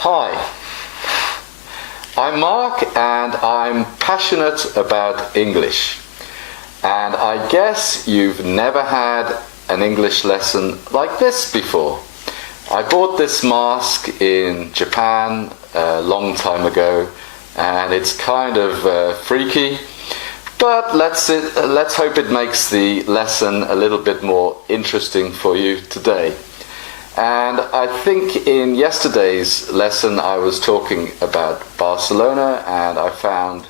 Hi, I'm Mark and I'm passionate about English. And I guess you've never had an English lesson like this before. I bought this mask in Japan a long time ago and it's kind of freaky, but let's hope it makes the lesson a little bit more interesting for you today. And I think in yesterday's lesson I was talking about Barcelona and I found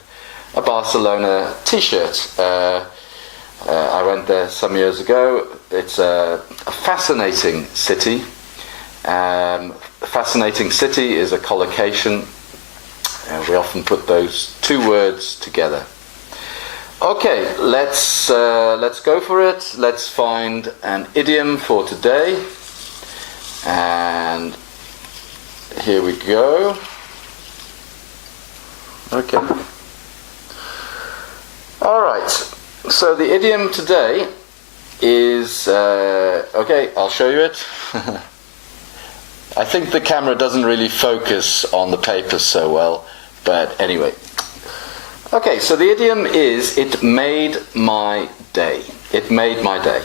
a Barcelona t-shirt. I went there some years ago. It's a fascinating city. Fascinating city is a collocation. We often put those two words together. Okay, let's go for it. Let's find an idiom for today. And here we go. Okay. All right. So the idiom today is okay. I'll show you it. I think the camera doesn't really focus on the paper so well, but anyway. Okay. So the idiom is "it made my day." It made my day.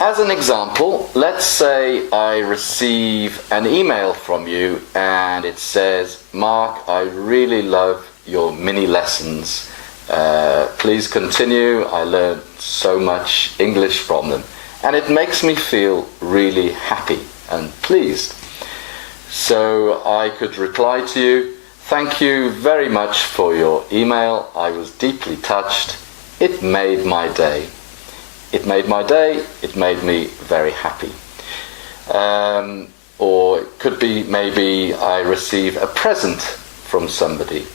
As an example, let's say I receive an email from you and it says, "Mark, I really love your mini lessons. Please continue. I learned so much English from them." And it makes me feel really happy and pleased. So I could reply to you, "Thank you very much for your email. I was deeply touched. It made my day. It made my day, it made me very happy." Or it could be maybe I receive a present from somebody,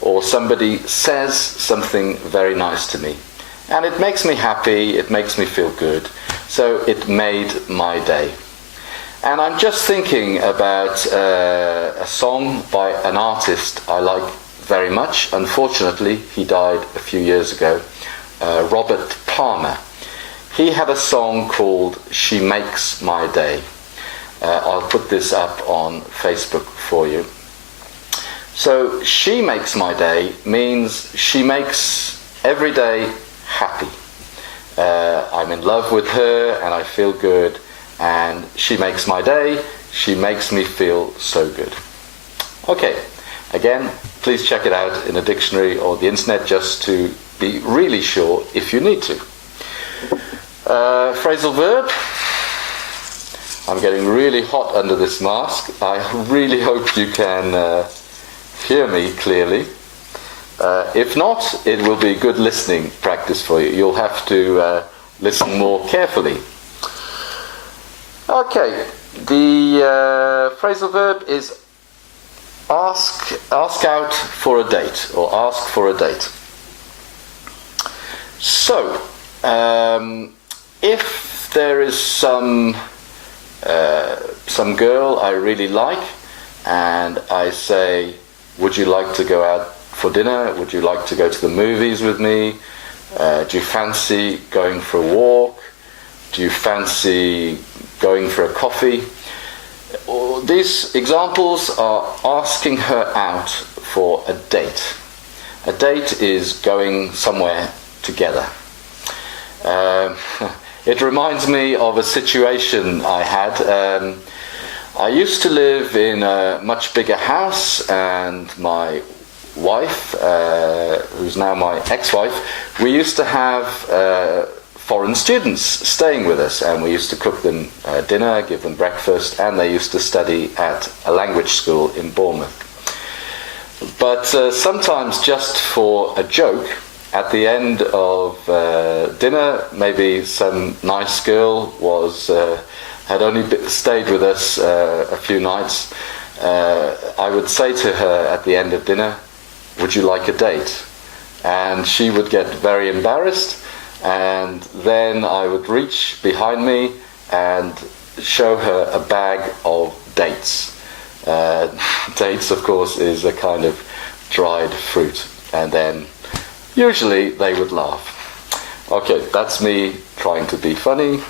or somebody says something very nice to me, and it makes me happy, it makes me feel good, so it made my day. And I'm just thinking about a song by an artist I like very much. Unfortunately, he died a few years ago, Robert Palmer. He had a song called "She Makes My Day." I'll put this up on Facebook for you. So, "she makes my day" means she makes every day happy. I'm in love with her and I feel good, and she makes my day, she makes me feel so good. Okay, again, please check it out in a dictionary or the internet just to be really sure if you need to. Phrasal verb. I'm getting really hot under this mask. I really hope you can hear me clearly. If not, it will be good listening practice for you. You'll have to listen more carefully. Okay, the phrasal verb is ask out for a date, or ask for a date. So, if there is some girl I really like, and I say, "Would you like to go out for dinner? Would you like to go to the movies with me? Do you fancy going for a walk? Do you fancy going for a coffee?" These examples are asking her out for a date. A date is going somewhere together. It reminds me of a situation I had. I used to live in a much bigger house, and my wife, who's now my ex-wife, we used to have foreign students staying with us, and we used to cook them dinner, give them breakfast, and they used to study at a language school in Bournemouth. But sometimes, just for a joke, at the end of dinner, maybe some nice girl had only stayed with us a few nights. I would say to her at the end of dinner, "Would you like a date?" And she would get very embarrassed, and then I would reach behind me and show her a bag of dates. Dates, of course, is a kind of dried fruit, and then usually they would laugh. Okay, that's me trying to be funny.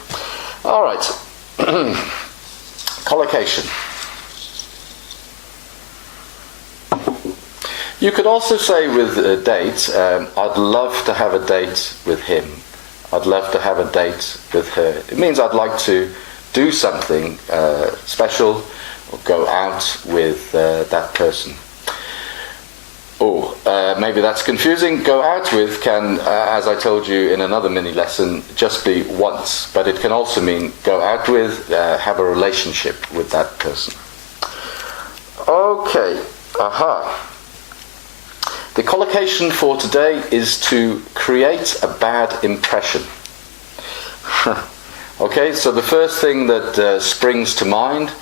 All right. Collocation. You could also say with a date, I'd love to have a date with him. I'd love to have a date with her. It means I'd like to do something special or go out with that person. Maybe that's confusing. Go out with can, as I told you in another mini lesson, just be once. But it can also mean go out with, have a relationship with that person. Okay, The collocation for today is to create a bad impression. Okay, so the first thing that springs to mind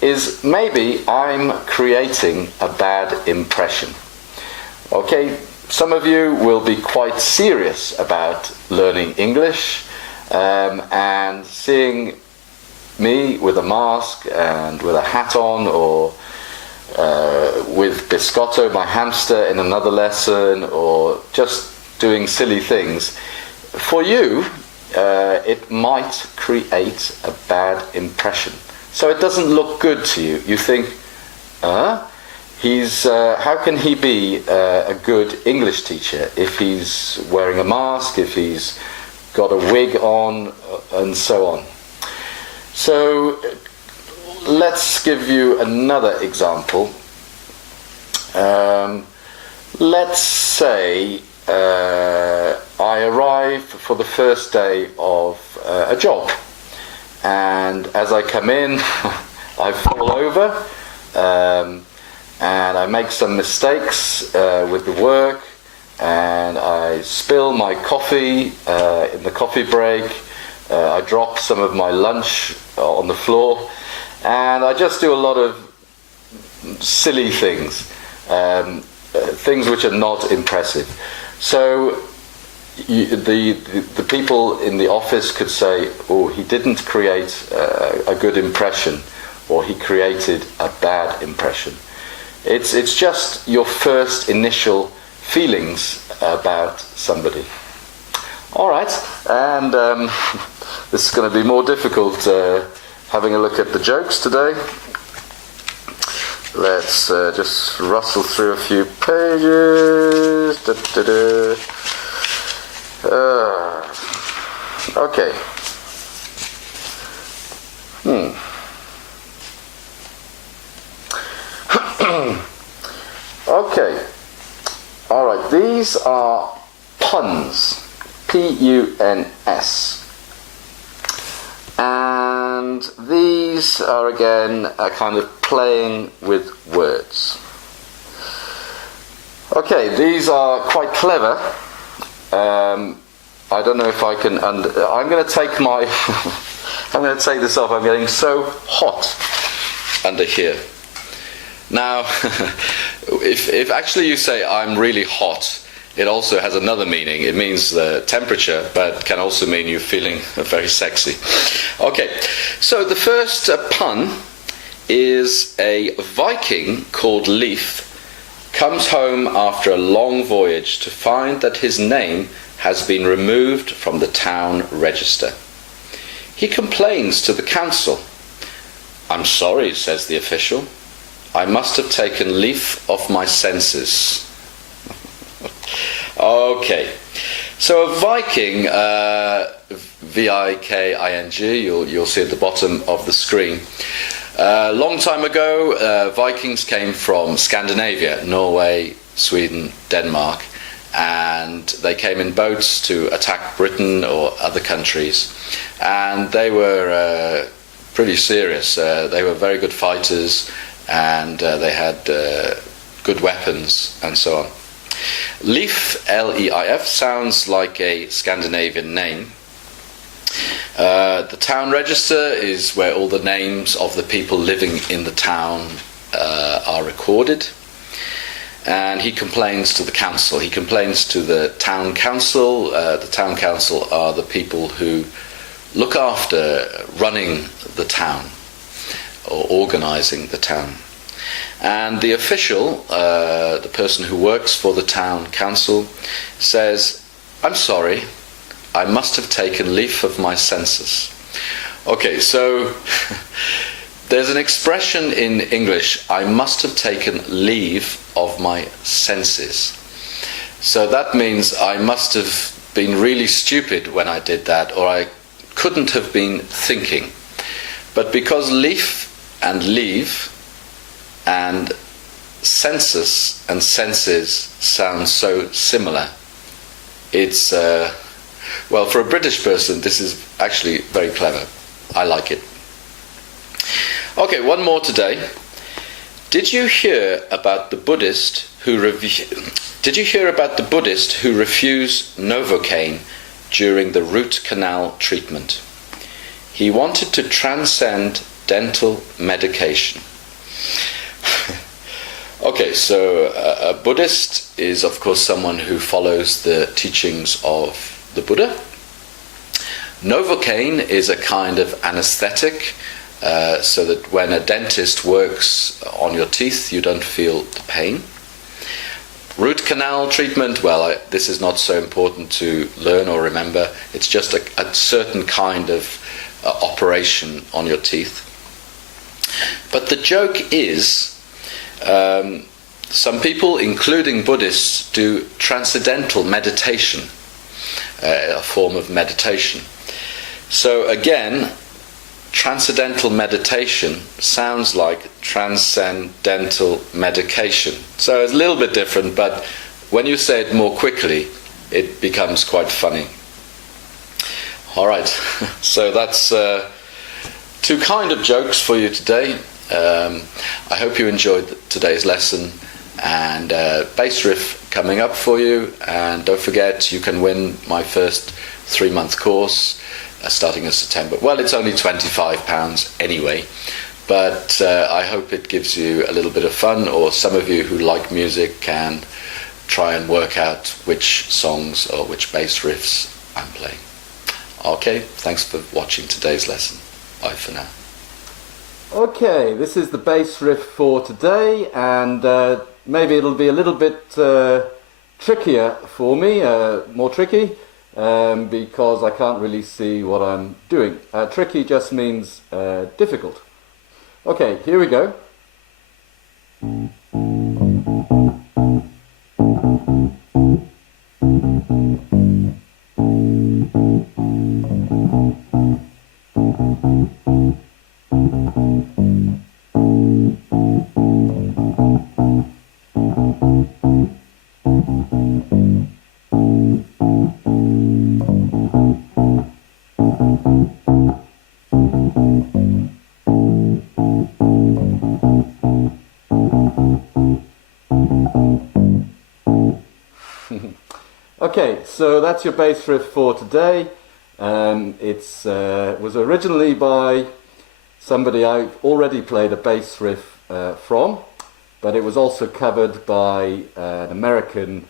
is maybe I'm creating a bad impression. Okay, some of you will be quite serious about learning English and seeing me with a mask and with a hat on, or with Biscotto, my hamster, in another lesson, or just doing silly things. For you, it might create a bad impression. So it doesn't look good to you. You think, how can he be a good English teacher if he's wearing a mask, if he's got a wig on, and so on. So let's give you another example. Let's say I arrive for the first day of a job, and as I come in I fall over and I make some mistakes with the work, and I spill my coffee in the coffee break. I drop some of my lunch on the floor, and I just do a lot of silly things, things which are not impressive. So the people in the office could say, oh, he didn't create a good impression, or he created a bad impression. It's just your first initial feelings about somebody. All right, and this is going to be more difficult having a look at the jokes today. Let's just rustle through a few pages. Okay. Okay. All right. These are puns. P-U-N-S. And these are again a kind of playing with words. Okay, these are quite clever. I don't know if I can. I'm going to take my. I'm going to take this off. I'm getting so hot under here. Now, if actually you say I'm really hot, it also has another meaning. It means the temperature, but can also mean you're feeling very sexy. Okay, so the first pun is a Viking called Leif comes home after a long voyage to find that his name has been removed from the town register. He complains to the council. "I'm sorry," says the official. "I must have taken leaf of my senses." Okay, so a Viking, V-I-K-I-N-G, you'll see at the bottom of the screen. A long time ago, Vikings came from Scandinavia, Norway, Sweden, Denmark, and they came in boats to attack Britain or other countries. And they were pretty serious. They were very good fighters, and they had good weapons and so on. Leif, L-E-I-F, sounds like a Scandinavian name. The town register is where all the names of the people living in the town are recorded. And he complains to the council. He complains to the town council. The town council are the people who look after running the town or organising the town. And the official, the person who works for the town council, says, "I'm sorry, I must have taken leave of my senses." Okay, so There's an expression in English, I must have taken leave of my senses. So that means I must have been really stupid when I did that, or I couldn't have been thinking. But because leaf and leave and census and senses sound so similar, it's, well, for a British person, this is actually very clever. I like it. Okay, one more today. Did you hear about the Buddhist who refused Novocaine during the root canal treatment? He wanted to transcend dental medication. Okay, so a Buddhist is, of course, someone who follows the teachings of the Buddha. Novocaine is a kind of anesthetic, so that when a dentist works on your teeth, you don't feel the pain. Root canal treatment, well, this is not so important to learn or remember. It's just a certain kind of operation on your teeth. But the joke is, some people, including Buddhists, do transcendental meditation, a form of meditation. So again, transcendental meditation sounds like transcendental medication. So it's a little bit different, but when you say it more quickly, it becomes quite funny. All right, so that's two kind of jokes for you today. I hope you enjoyed today's lesson, and bass riff coming up for you. And don't forget, you can win my first 3-month course starting in September. Well, it's only £25 anyway, but I hope it gives you a little bit of fun, or some of you who like music can try and work out which songs or which bass riffs I'm playing. Okay, thanks for watching today's lesson. Bye for now. Okay, this is the bass riff for today, and maybe it'll be a little bit trickier for me, more tricky, because I can't really see what I'm doing. Tricky just means difficult. Okay, here we go. Okay, so that's your bass riff for today. It was originally by somebody I've already played a bass riff from, but it was also covered by an American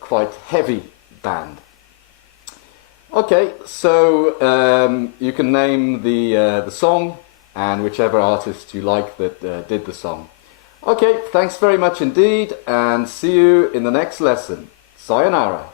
quite heavy band. Okay, so you can name the song and whichever artist you like that did the song. Okay, thanks very much indeed, and see you in the next lesson. Sayonara.